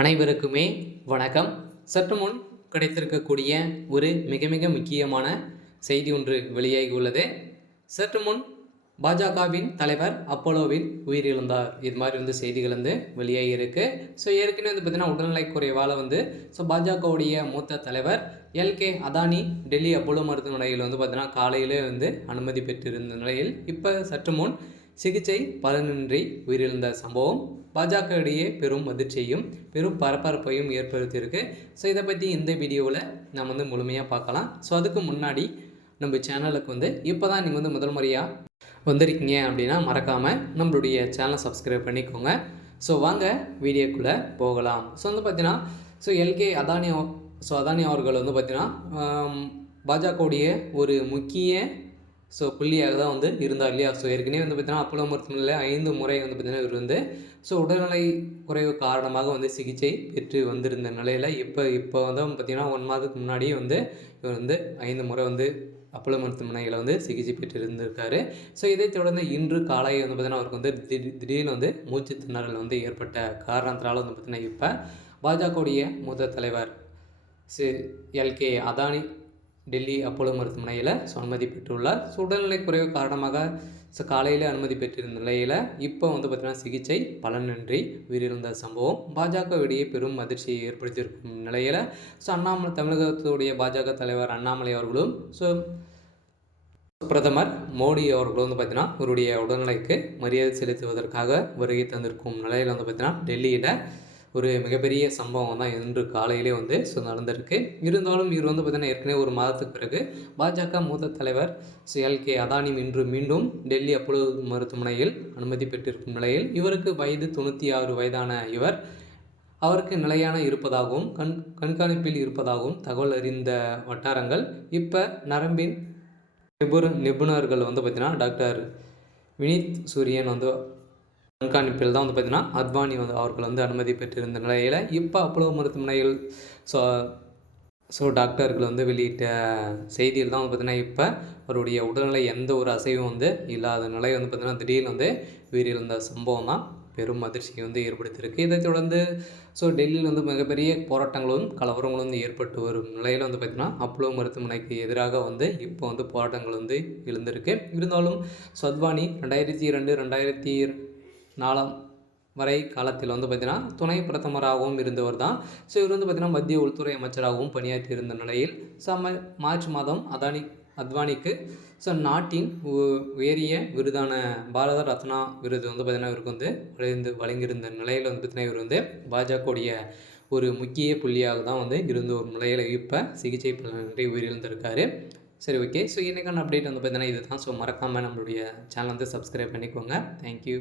அனைவருக்குமே வணக்கம். சற்று முன் கிடைத்திருக்கக்கூடிய ஒரு மிக மிக முக்கியமான செய்தி ஒன்று வெளியாகியுள்ளது. சற்று முன் பாஜகவின் தலைவர் அப்போலோவில் உயிரிழந்தார். இது மாதிரி செய்திகள் வெளியாகி இருக்கு. ஸோ ஏற்கனவே பார்த்தீங்கன்னா உடல்நலை குறைவால் பாஜகவுடைய மூத்த தலைவர் எல்கே அதானி டெல்லி அப்போலோ மருத்துவமனையில் பார்த்தீங்கன்னா காலையிலே அனுமதி பெற்றிருந்த நிலையில் இப்போ சற்று முன் சிகிச்சை பலனின்றி உயிரிழந்த சம்பவம் பாஜக இடையே பெரும் அதிர்ச்சியையும் பெரும் பரபரப்பையும் ஏற்படுத்தியிருக்கு. ஸோ இதை பற்றி இந்த வீடியோவில் நம்ம முழுமையாக பார்க்கலாம். ஸோ அதுக்கு முன்னாடி நம்ம சேனலுக்கு இப்போ தான் நீங்கள் முதல் முறையாக வந்திருக்கீங்க அப்படின்னா மறக்காமல் நம்மளுடைய சேனலை சப்ஸ்கிரைப் பண்ணிக்கோங்க. ஸோ வாங்க வீடியோக்குள்ளே போகலாம். ஸோ பார்த்தீங்கன்னா எல்கே அதானி அவர்கள் பார்த்தீங்கன்னா பாஜகவுடைய ஒரு முக்கிய புள்ளியாக தான் இருந்தார் இல்லையா. ஏற்கனவே பார்த்தீங்கன்னா அப்போலோ மருத்துவமனையில் 5 முறை பார்த்தீங்கன்னா இவர் உடல்நிலை குறைவு காரணமாக சிகிச்சை பெற்று வந்திருந்த நிலையில் இப்போ பார்த்தீங்கன்னா 1 மாதத்துக்கு முன்னாடியே இவர் 5 முறை அப்போலோ மருத்துவமனையில் சிகிச்சை பெற்று இருந்திருக்காரு. இதைத் தொடர்ந்து இன்று காலை பார்த்தீங்கன்னா அவருக்கு திடீர்னு மூச்சு திணறல் ஏற்பட்ட காரணத்தினால பார்த்தீங்கன்னா இப்போ பாஜகவுடைய மூத்த தலைவர் எல்கே அதானி டெல்லி அப்போலோ மருத்துவமனையில் அனுமதி பெற்றுள்ளார். உடல்நிலை குறைவு காரணமாக காலையில் அனுமதி பெற்றிருந்த நிலையில் இப்போ பார்த்திங்கன்னா சிகிச்சை பலனின்றி உயிரிழந்த சம்பவம் பாஜக இடையே பெரும் அதிர்ச்சியை ஏற்படுத்தியிருக்கும் நிலையில் தமிழகத்துடைய பாஜக தலைவர் அண்ணாமலை அவர்களும் பிரதமர் மோடி அவர்களும் பார்த்திங்கன்னா அவருடைய உடல்நிலைக்கு மரியாதை செலுத்துவதற்காக வருகை தந்திருக்கும் நிலையில் பார்த்தீங்கன்னா டெல்லியில் ஒரு மிகப்பெரிய சம்பவம் தான் இன்று காலையிலே நடந்திருக்கு. இருந்தாலும் இவர் பார்த்தீங்கன்னா ஏற்கனவே 1 மாதத்துக்கு பிறகு பாஜக மூத்த தலைவர் எல்கே அதானி இன்று மீண்டும் டெல்லி அப்போலோ மருத்துவமனையில் அனுமதி பெற்றிருக்கும் நிலையில் இவருக்கு வயது 96 வயதான இவர் அவருக்கு நிலையான இருப்பதாகவும் கண்காணிப்பில் இருப்பதாகவும் தகவல் அறிந்த வட்டாரங்கள் இப்போ நரம்பின் நிபுணர்கள் பார்த்திங்கன்னா டாக்டர் வினித் சூரியன் கண்காணிப்பில் தான் பார்த்தீங்கன்னா அத்வானி அவர்கள் அனுமதி பெற்றிருந்த நிலையில் இப்போ அப்போலோ மருத்துவமனையில் டாக்டர்கள் வெளியிட்ட செய்தியில் தான் பார்த்தீங்கன்னா இப்போ அவருடைய உடல்நிலை எந்த ஒரு அசைவும் இல்லாத நிலை பார்த்தீங்கன்னா திடீர்னு உயிரிழந்த சம்பவம் தான் பெரும் அதிர்ச்சியை ஏற்படுத்தியிருக்கு. இதைத் தொடர்ந்து டெல்லியில் மிகப்பெரிய போராட்டங்களும் கலவரங்களும் ஏற்பட்டு வரும் நிலையில் பார்த்திங்கன்னா அப்போலோ மருத்துவமனைக்கு எதிராக இப்போ போராட்டங்கள் எழுந்திருக்கு. இருந்தாலும் அத்வானி 2002 2004 வரை காலத்தில் பார்த்திங்கன்னா துணை பிரதமராகவும் இருந்தவர் தான். இவர் பார்த்திங்கன்னா மத்திய உள்துறை அமைச்சராகவும் பணியாற்றி இருந்த நிலையில் மார்ச் மாதம் அத்வானிக்கு நாட்டின் உயரிய விருதான பாரத ரத்னா விருது பார்த்திங்கன்னா இவருக்கு வழங்கியிருந்த நிலையில் பார்த்திங்கன்னா இவர் பாஜகவுடைய ஒரு முக்கிய புள்ளியாக தான் இருந்த ஒரு நிலையில் இப்போ சிகிச்சை பலனின்றி உயிரிழந்திருக்காரு. சரி, ஓகே. இன்றைக்கான அப்டேட் பார்த்தீங்கன்னா இதுதான். மறக்காமல் நம்மளுடைய சேனல் சப்ஸ்கிரைப் பண்ணிக்கோங்க. தேங்க்யூ.